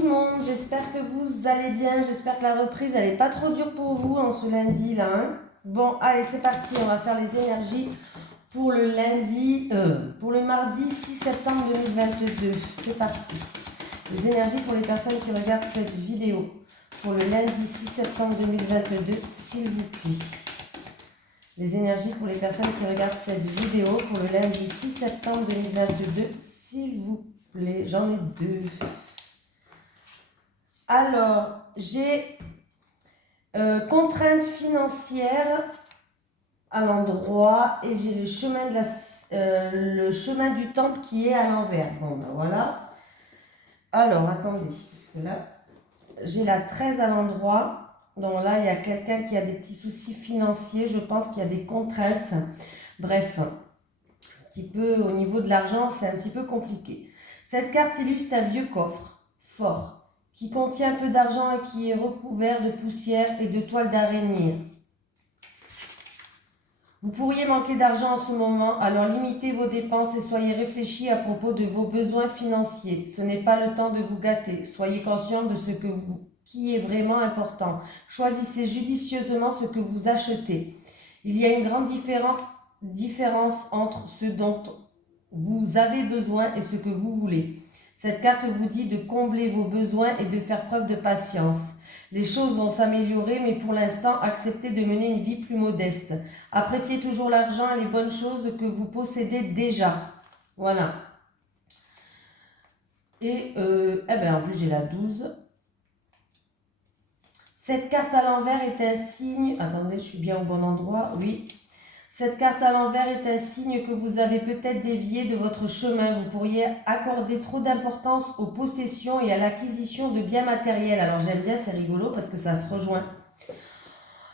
tout le monde, j'espère que vous allez bien, j'espère que la reprise elle n'est pas trop dure pour vous en ce lundi là. Hein. Bon, allez c'est parti, on va faire les énergies pour le mardi 6 septembre 2022. C'est parti. Les énergies pour les personnes qui regardent cette vidéo pour le lundi 6 septembre 2022, s'il vous plaît. Les énergies pour les personnes qui regardent cette vidéo pour le lundi 6 septembre 2022, s'il vous plaît. J'en ai deux. Alors, j'ai contraintes financières à l'endroit et j'ai le chemin du temple qui est à l'envers. Bon, ben voilà. Alors, attendez, parce que là, j'ai la 13 à l'endroit. Donc là, il y a quelqu'un qui a des petits soucis financiers. Je pense qu'il y a des contraintes. Bref, au niveau de l'argent, c'est un petit peu compliqué. Cette carte illustre un vieux coffre fort qui contient un peu d'argent et qui est recouvert de poussière et de toiles d'araignée. Vous pourriez manquer d'argent en ce moment, alors limitez vos dépenses et soyez réfléchis à propos de vos besoins financiers. Ce n'est pas le temps de vous gâter. Soyez conscient de ce qui est vraiment important. Choisissez judicieusement ce que vous achetez. Il y a une grande différence entre ce dont vous avez besoin et ce que vous voulez. Cette carte vous dit de combler vos besoins et de faire preuve de patience. Les choses vont s'améliorer, mais pour l'instant, acceptez de mener une vie plus modeste. Appréciez toujours l'argent et les bonnes choses que vous possédez déjà. Voilà. Et en plus, j'ai la 12. Cette carte à l'envers est un signe... Attendez, je suis bien au bon endroit. Oui. Cette carte à l'envers est un signe que vous avez peut-être dévié de votre chemin. Vous pourriez accorder trop d'importance aux possessions et à l'acquisition de biens matériels. Alors j'aime bien, c'est rigolo parce que ça se rejoint.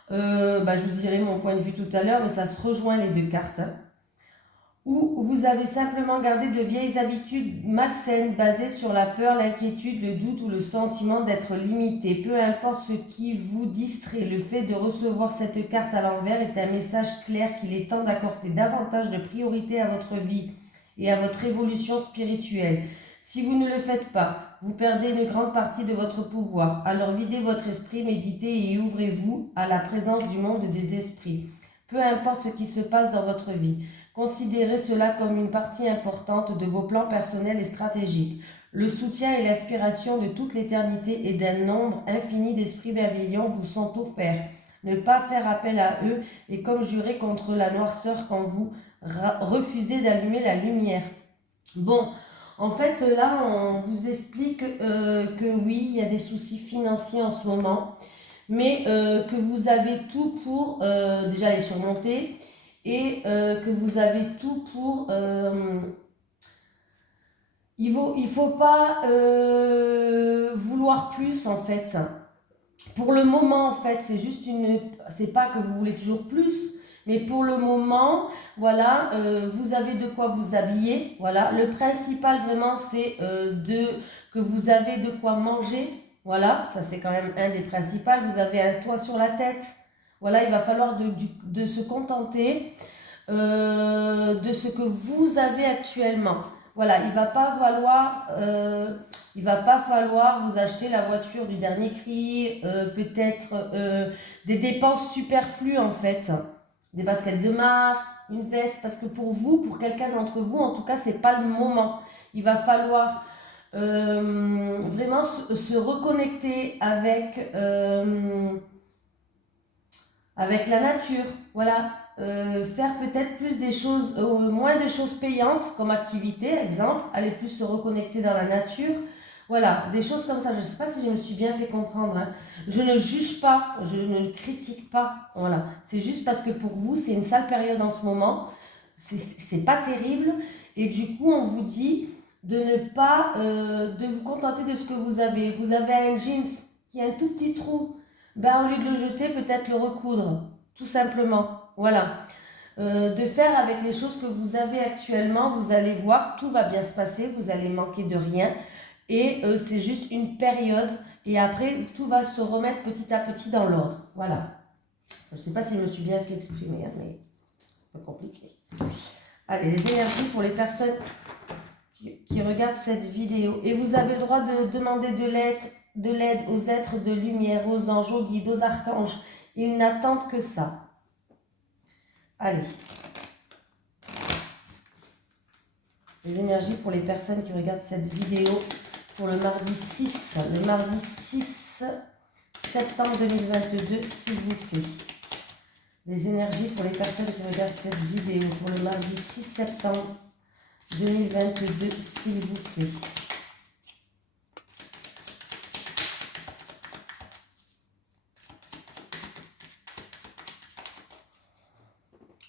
Je vous dirai mon point de vue tout à l'heure, mais ça se rejoint les deux cartes. Ou vous avez simplement gardé de vieilles habitudes malsaines basées sur la peur, l'inquiétude, le doute ou le sentiment d'être limité. Peu importe ce qui vous distrait, le fait de recevoir cette carte à l'envers est un message clair qu'il est temps d'accorder davantage de priorité à votre vie et à votre évolution spirituelle. Si vous ne le faites pas, vous perdez une grande partie de votre pouvoir. Alors videz votre esprit, méditez et ouvrez-vous à la présence du monde des esprits. Peu importe ce qui se passe dans votre vie. Considérez cela comme une partie importante de vos plans personnels et stratégiques. Le soutien et l'inspiration de toute l'éternité et d'un nombre infini d'esprits bienveillants vous sont offerts. Ne pas faire appel à eux est comme jurer contre la noirceur quand vous refusez d'allumer la lumière. Bon, en fait là on vous explique que oui, il y a des soucis financiers en ce moment, mais que vous avez tout pour déjà les surmonter. Et que vous avez tout pour... il faut pas vouloir plus en fait. Pour le moment en fait, c'est juste c'est pas que vous voulez toujours plus, mais pour le moment, voilà, vous avez de quoi vous habiller. Voilà, le principal vraiment c'est que vous avez de quoi manger. Voilà, ça c'est quand même un des principaux. Vous avez un toit sur la tête. Voilà, il va falloir de se contenter de ce que vous avez actuellement. Voilà, il va pas falloir vous acheter la voiture du dernier cri, peut-être des dépenses superflues en fait, des baskets de marque, une veste, parce que pour quelqu'un d'entre vous, en tout cas, c'est pas le moment. Il va falloir vraiment se reconnecter avec la nature, voilà. Faire peut-être plus des choses, moins de choses payantes comme activité, exemple, aller plus se reconnecter dans la nature, voilà, des choses comme ça. Je ne sais pas si je me suis bien fait comprendre, hein. Je ne juge pas, je ne critique pas, voilà, c'est juste parce que pour vous c'est une sale période en ce moment, c'est pas terrible, et du coup on vous dit de ne pas, de vous contenter de ce que vous avez. Vous avez un jeans qui a un tout petit trou, au lieu de le jeter, peut-être le recoudre, tout simplement. Voilà. De faire avec les choses que vous avez actuellement, vous allez voir, tout va bien se passer, vous allez manquer de rien. Et c'est juste une période. Et après, tout va se remettre petit à petit dans l'ordre. Voilà. Je ne sais pas si je me suis bien fait exprimer, hein, mais c'est pas compliqué. Allez, les énergies pour les personnes qui qui regardent cette vidéo. Et vous avez le droit de demander de l'aide aux êtres de lumière, aux anges, aux guides, aux archanges. Ils n'attendent que ça. Allez. Les énergies pour les personnes qui regardent cette vidéo pour le mardi 6. Le mardi 6 septembre 2022, s'il vous plaît. Les énergies pour les personnes qui regardent cette vidéo pour le mardi 6 septembre 2022, s'il vous plaît.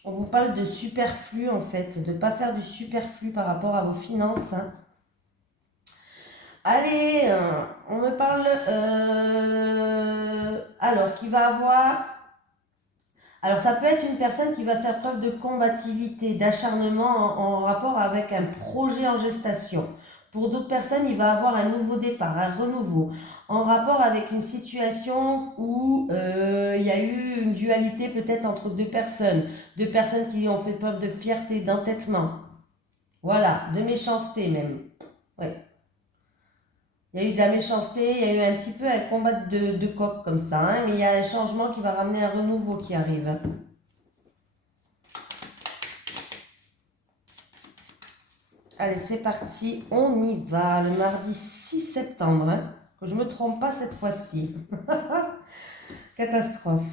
On vous parle de superflu en fait, de ne pas faire du superflu par rapport à vos finances. Hein. Allez, on me parle alors qui va avoir... Alors ça peut être une personne qui va faire preuve de combativité, d'acharnement en rapport avec un projet en gestation. Pour d'autres personnes, il va avoir un nouveau départ, un renouveau, en rapport avec une situation où il y a eu une dualité peut-être entre deux personnes qui ont fait preuve de fierté, d'entêtement, voilà, de méchanceté même. Ouais. Il y a eu de la méchanceté, il y a eu un petit peu un combat de coq comme ça, hein, mais il y a un changement qui va ramener un renouveau qui arrive. Allez, c'est parti, on y va, le mardi 6 septembre, hein, que je ne me trompe pas cette fois-ci. Catastrophe.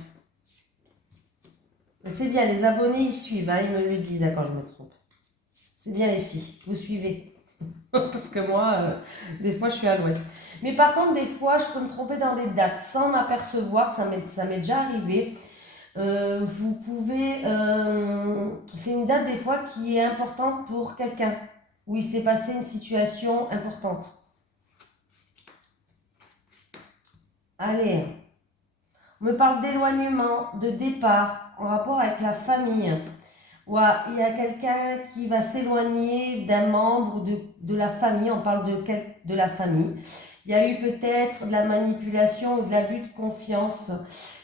Mais c'est bien, les abonnés, ils suivent, hein, ils me le disent hein, quand je me trompe. C'est bien les filles, vous suivez. Parce que moi, des fois, je suis à l'ouest. Mais par contre, des fois, je peux me tromper dans des dates sans m'apercevoir, ça m'est déjà arrivé. Vous pouvez... c'est une date, des fois, qui est importante pour quelqu'un, où il s'est passé une situation importante. Allez, on me parle d'éloignement, de départ, en rapport avec la famille. Ouais, il y a quelqu'un qui va s'éloigner d'un membre de la famille, on parle de la famille. Il y a eu peut-être de la manipulation ou de l'abus de confiance.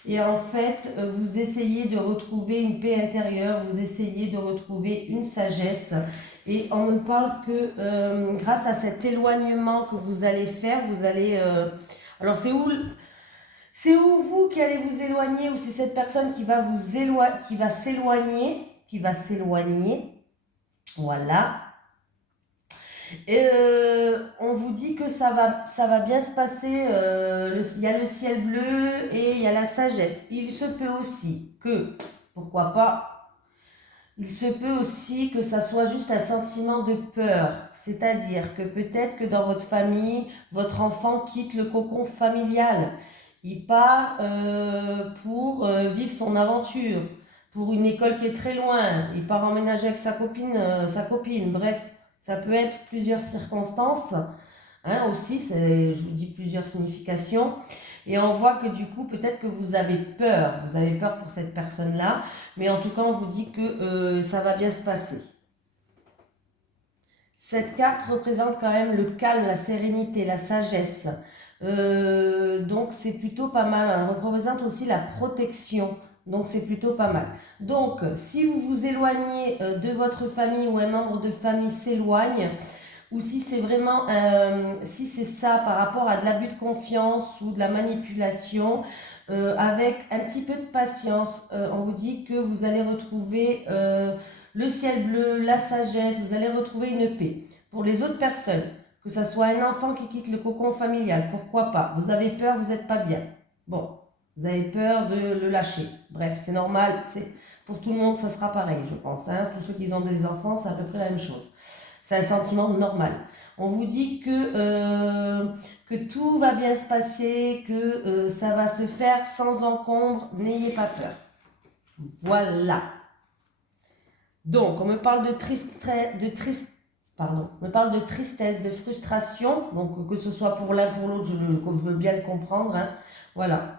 Et en fait, vous essayez de retrouver une paix intérieure, vous essayez de retrouver une sagesse. Et on me parle que grâce à cet éloignement que vous allez faire, vous allez... alors c'est où vous qui allez vous éloigner ou c'est cette personne qui va s'éloigner, voilà. Et on vous dit que ça va bien se passer, il y a le ciel bleu et il y a la sagesse. Il se peut aussi que, pourquoi pas, il se peut aussi que ça soit juste un sentiment de peur. C'est-à-dire que peut-être que dans votre famille, votre enfant quitte le cocon familial. Il part pour vivre son aventure, pour une école qui est très loin. Il part emménager avec sa copine. Bref, ça peut être plusieurs circonstances. Hein, aussi, je vous dis plusieurs significations. Et on voit que du coup, peut-être que vous avez peur. Vous avez peur pour cette personne-là. Mais en tout cas, on vous dit que ça va bien se passer. Cette carte représente quand même le calme, la sérénité, la sagesse. Donc c'est plutôt pas mal. Elle représente aussi la protection. Donc c'est plutôt pas mal. Donc si vous vous éloignez de votre famille ou un membre de famille s'éloigne, ou si c'est vraiment, si c'est ça par rapport à de l'abus de confiance ou de la manipulation, avec un petit peu de patience, on vous dit que vous allez retrouver le ciel bleu, la sagesse, vous allez retrouver une paix. Pour les autres personnes, que ce soit un enfant qui quitte le cocon familial, pourquoi pas? Vous avez peur, vous n'êtes pas bien. Bon, vous avez peur de le lâcher. Bref, c'est normal, pour tout le monde, ça sera pareil, je pense. Hein. Tous ceux qui ont des enfants, c'est à peu près la même chose. C'est un sentiment normal. On vous dit que tout va bien se passer, que ça va se faire sans encombre, n'ayez pas peur. Voilà. Donc, on me parle de tristesse, de frustration, donc que ce soit pour l'un pour l'autre, je veux bien le comprendre, hein. Voilà.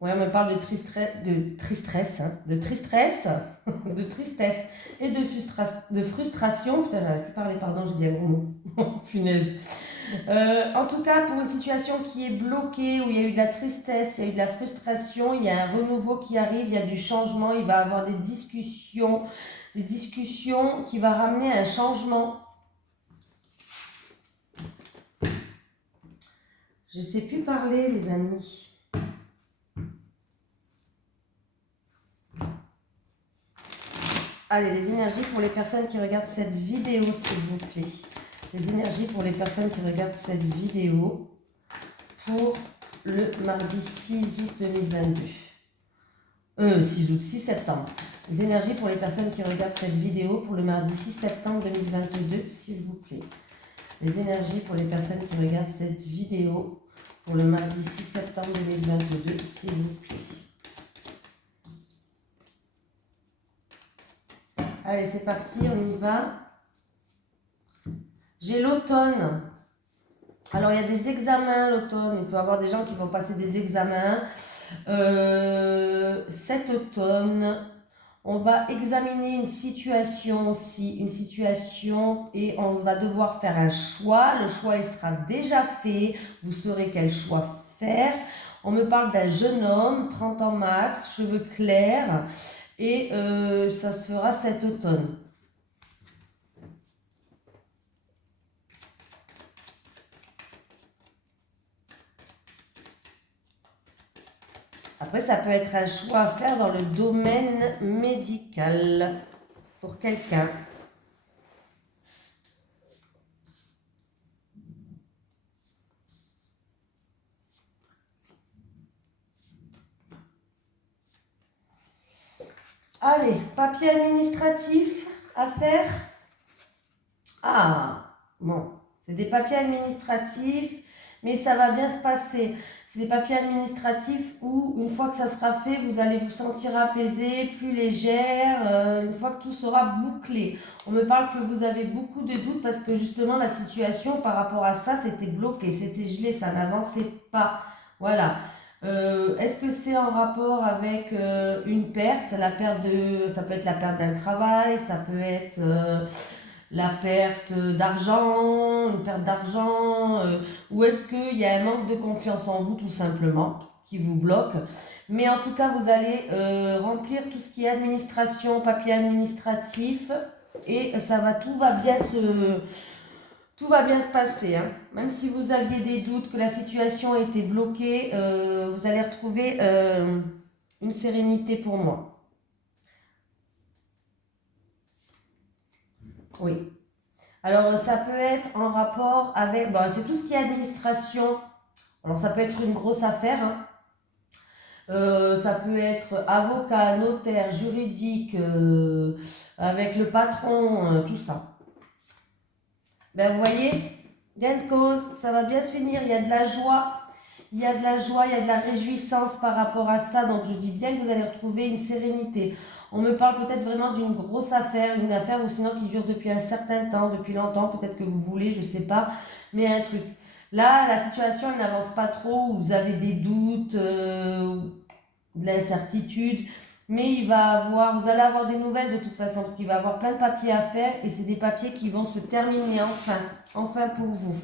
Ouais, on me parle de tristesse et de frustration. Putain, j'arrive plus à parler, pardon, j'ai dit un gros mot. Punaise. En tout cas, pour une situation qui est bloquée, où il y a eu de la tristesse, il y a eu de la frustration, il y a un renouveau qui arrive, il y a du changement, il va y avoir des discussions qui va ramener un changement. Je ne sais plus parler, les amis. Allez, les énergies pour les personnes qui regardent cette vidéo, s'il vous plaît. Les énergies pour les personnes qui regardent cette vidéo pour le mardi 6 août 2022. 6 septembre. Les énergies pour les personnes qui regardent cette vidéo pour le mardi 6 septembre 2022, s'il vous plaît. Les énergies pour les personnes qui regardent cette vidéo pour le mardi 6 septembre 2022, s'il vous plaît. Allez, c'est parti, on y va. J'ai l'automne. Alors, il y a des examens l'automne. Il peut y avoir des gens qui vont passer des examens. Cet automne, on va examiner une situation aussi. Une situation et on va devoir faire un choix. Le choix, il sera déjà fait. Vous saurez quel choix faire. On me parle d'un jeune homme, 30 ans max, cheveux clairs. Et ça se fera cet automne. Après, ça peut être un choix à faire dans le domaine médical pour quelqu'un. Allez, papier administratif à faire. Ah, bon, c'est des papiers administratifs, mais ça va bien se passer. C'est des papiers administratifs où, une fois que ça sera fait, vous allez vous sentir apaisé, plus légère, une fois que tout sera bouclé. On me parle que vous avez beaucoup de doutes parce que justement, la situation par rapport à ça, c'était bloqué, c'était gelé, ça n'avançait pas. Voilà. Est-ce que c'est en rapport avec une perte, ça peut être la perte d'un travail, ça peut être la perte d'argent, une perte d'argent, ou est-ce qu'il y a un manque de confiance en vous tout simplement qui vous bloque. Mais en tout cas, vous allez remplir tout ce qui est administration, papier administratif, et tout va bien se passer. Hein. Même si vous aviez des doutes, que la situation était bloquée, vous allez retrouver une sérénité pour moi. Oui. Alors, ça peut être en rapport avec... Bon, c'est tout ce qui est administration. Alors, ça peut être une grosse affaire. Hein. Ça peut être avocat, notaire, juridique, avec le patron, tout ça. Ben, vous voyez, gain de cause, ça va bien se finir. Il y a de la joie. Il y a de la joie, il y a de la réjouissance par rapport à ça. Donc, je dis bien que vous allez retrouver une sérénité. On me parle peut-être vraiment d'une grosse affaire, une affaire ou sinon qui dure depuis un certain temps, depuis longtemps, peut-être que vous voulez, je ne sais pas, mais un truc. Là, la situation, elle n'avance pas trop, vous avez des doutes, de l'incertitude, mais vous allez avoir des nouvelles de toute façon, parce qu'il va y avoir plein de papiers à faire et c'est des papiers qui vont se terminer enfin pour vous.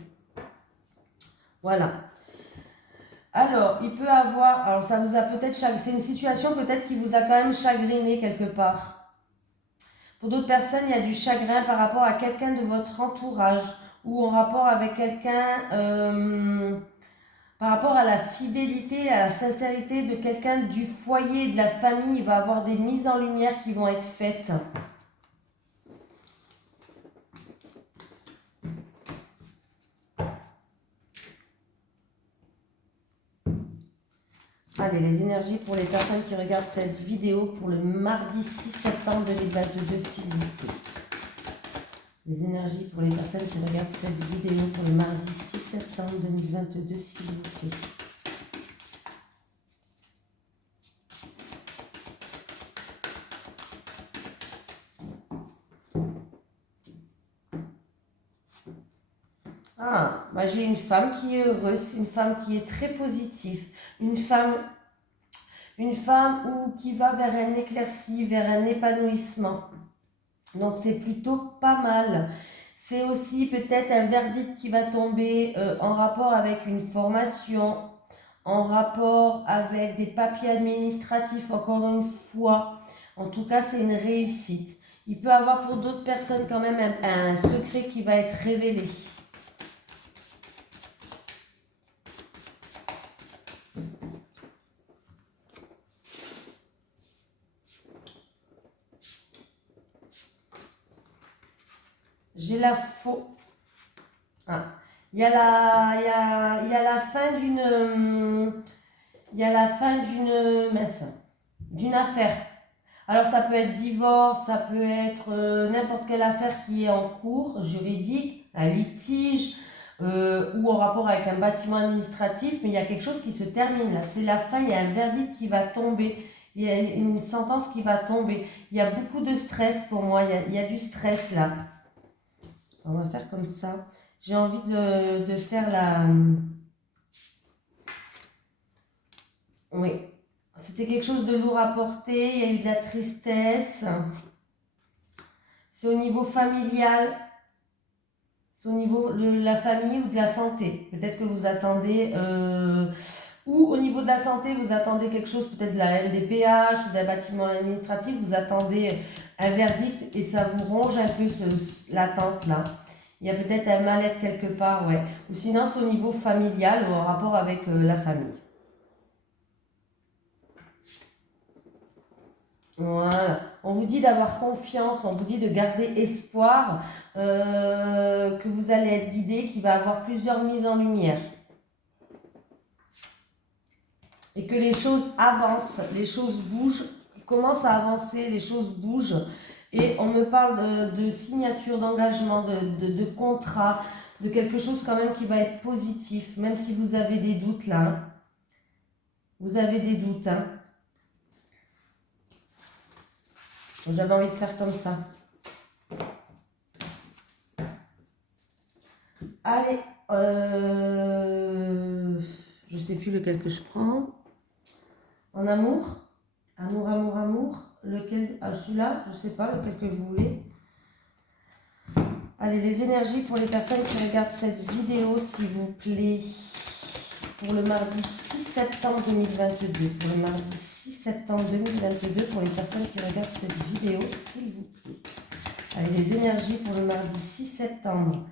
Voilà. Alors, il peut avoir, alors ça vous a peut-être, c'est une situation peut-être qui vous a quand même chagriné quelque part. Pour d'autres personnes, il y a du chagrin par rapport à quelqu'un de votre entourage ou en rapport avec quelqu'un, par rapport à la fidélité, à la sincérité de quelqu'un du foyer, de la famille. Il va y avoir des mises en lumière qui vont être faites. Allez, les énergies pour les personnes qui regardent cette vidéo pour le mardi 6 septembre 2022, s'il vous plaît. Les énergies pour les personnes qui regardent cette vidéo pour le mardi 6 septembre 2022, s'il vous plaît. Ah, bah j'ai une femme qui est heureuse, une femme qui est très positive, une femme qui va vers un éclairci, vers un épanouissement. Donc c'est plutôt pas mal. C'est aussi peut-être un verdict qui va tomber en rapport avec une formation, en rapport avec des papiers administratifs, encore une fois. En tout cas, c'est une réussite. Il peut y avoir pour d'autres personnes quand même un secret qui va être révélé. la faux. Ah. Il y a la fin d'une affaire. Alors ça peut être divorce, ça peut être n'importe quelle affaire qui est en cours juridique, un litige ou en rapport avec un bâtiment administratif, mais il y a quelque chose qui se termine là. C'est la fin, il y a un verdict qui va tomber, il y a une sentence qui va tomber. Il y a beaucoup de stress pour moi, il y a du stress là. On va faire comme ça. J'ai envie de faire la... Oui. C'était quelque chose de lourd à porter. Il y a eu de la tristesse. C'est au niveau familial. C'est au niveau de la famille ou de la santé. Peut-être que vous attendez... ou au niveau de la santé, vous attendez quelque chose, peut-être de la MDPH ou d'un bâtiment administratif. Vous attendez un verdict et ça vous ronge un peu l'attente là. Il y a peut-être un mal-être quelque part, ouais. Ou sinon, c'est au niveau familial ou en rapport avec la famille. Voilà. On vous dit d'avoir confiance, on vous dit de garder espoir, que vous allez être guidé, qu'il va y avoir plusieurs mises en lumière. Et que les choses avancent, les choses bougent, commencent à avancer, les choses bougent. Et on me parle de signature, d'engagement, de contrat, de quelque chose quand même qui va être positif, même si vous avez des doutes là. Hein. Vous avez des doutes. Hein. J'avais envie de faire comme ça. Allez, je ne sais plus lequel que je prends. En amour. Amour, amour, amour. Lequel? Ah, celui-là, je ne sais pas, lequel que vous voulez. Allez, les énergies pour les personnes qui regardent cette vidéo, s'il vous plaît. Pour le mardi 6 septembre 2022. Pour le mardi 6 septembre 2022, pour les personnes qui regardent cette vidéo, s'il vous plaît. Allez, les énergies pour le mardi 6 septembre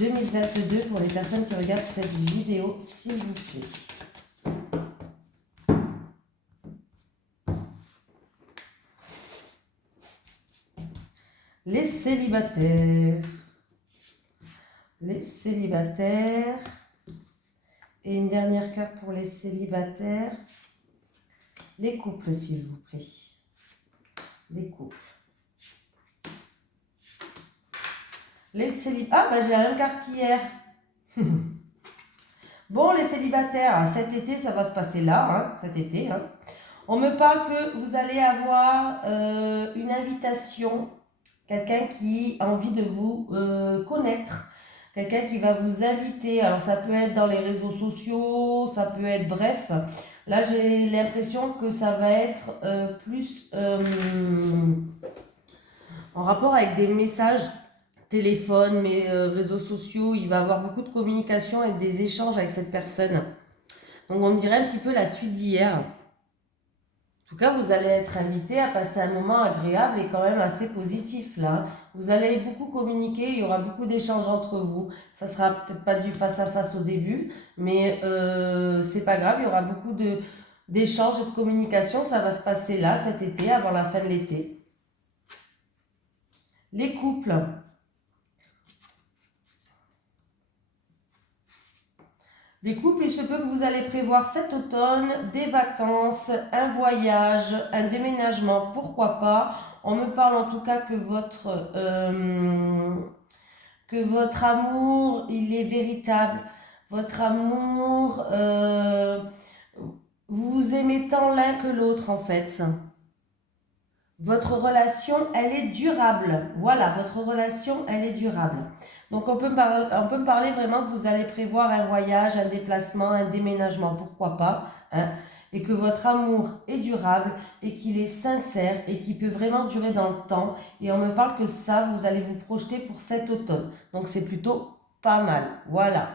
2022, pour les personnes qui regardent cette vidéo, s'il vous plaît. Les célibataires. Les célibataires. Et une dernière carte pour les célibataires. Les couples, s'il vous plaît. Les couples. Les célibataires. Ah, ben j'ai la même carte qu'hier. Bon, les célibataires, cet été, ça va se passer là, hein, cet été. Hein. On me parle que vous allez avoir une invitation. Quelqu'un qui a envie de vous connaître. Quelqu'un qui va vous inviter. Alors, ça peut être dans les réseaux sociaux, ça peut être bref. Là, j'ai l'impression que ça va être plus en rapport avec des messages, téléphone, mais réseaux sociaux. Il va y avoir beaucoup de communication et des échanges avec cette personne. Donc, on me dirait un petit peu la suite d'hier. En tout cas, vous allez être invité à passer un moment agréable et quand même assez positif là. Vous allez beaucoup communiquer, il y aura beaucoup d'échanges entre vous. Ça sera peut-être pas du face à face au début, mais c'est pas grave, il y aura beaucoup d'échanges et de communication. Ça va se passer là cet été, avant la fin de l'été. Les couples. Les couples, il se peut que vous allez prévoir cet automne des vacances, un voyage, un déménagement, pourquoi pas. On me parle en tout cas que votre amour, il est véritable. Votre amour, vous vous aimez tant l'un que l'autre en fait. Votre relation, elle est durable. Voilà, votre relation, elle est durable. Donc, on peut me parler vraiment que vous allez prévoir un voyage, un déplacement, un déménagement, pourquoi pas, hein, et que votre amour est durable et qu'il est sincère et qu'il peut vraiment durer dans le temps. Et on me parle que ça, vous allez vous projeter pour cet automne. Donc, c'est plutôt pas mal. Voilà.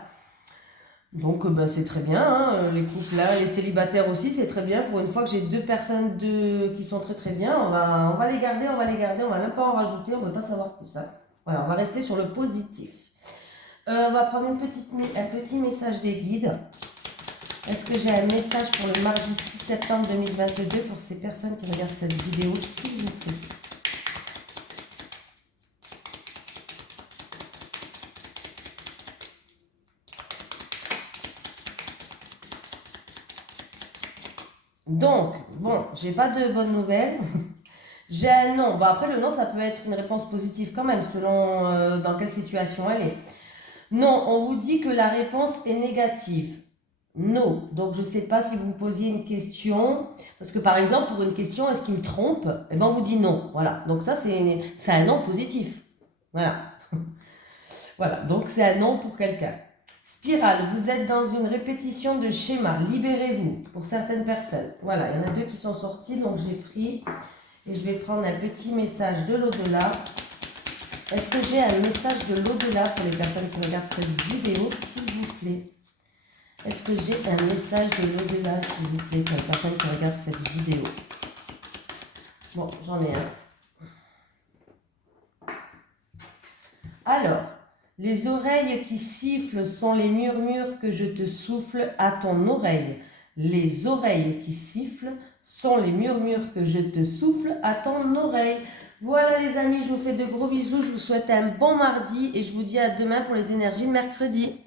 Donc, c'est très bien, hein, les couples là, les célibataires aussi, c'est très bien. Pour une fois que j'ai deux personnes qui sont très très bien, on va les garder, on va même pas en rajouter, on ne veut pas savoir tout ça. Voilà, on va rester sur le positif. On va prendre un petit message des guides. Est-ce que j'ai un message pour le mardi 6 septembre 2022 pour ces personnes qui regardent cette vidéo, s'il vous plaît? Donc, bon, j'ai pas de bonnes nouvelles. J'ai un non. Bon, après, le non, ça peut être une réponse positive quand même, selon dans quelle situation elle est. Non, on vous dit que la réponse est négative. Non. Donc, je ne sais pas si vous me posiez une question. Parce que, par exemple, pour une question, est-ce qu'il me trompe? Eh bien, on vous dit non. Voilà. Donc, ça, c'est un non positif. Voilà. Voilà. Donc, c'est un non pour quelqu'un. Spirale, vous êtes dans une répétition de schéma. Libérez-vous pour certaines personnes. Voilà. Il y en a deux qui sont sortis. Donc, j'ai pris. Et je vais prendre un petit message de l'au-delà. Est-ce que j'ai un message de l'au-delà pour les personnes qui regardent cette vidéo, s'il vous plaît? Est-ce que j'ai un message de l'au-delà, s'il vous plaît, pour les personnes qui regardent cette vidéo? Bon, j'en ai un. Alors, les oreilles qui sifflent sont les murmures que je te souffle à ton oreille. Les oreilles qui sifflent sont les murmures que je te souffle à ton oreille. Voilà les amis, je vous fais de gros bisous, je vous souhaite un bon mardi et je vous dis à demain pour les énergies de mercredi.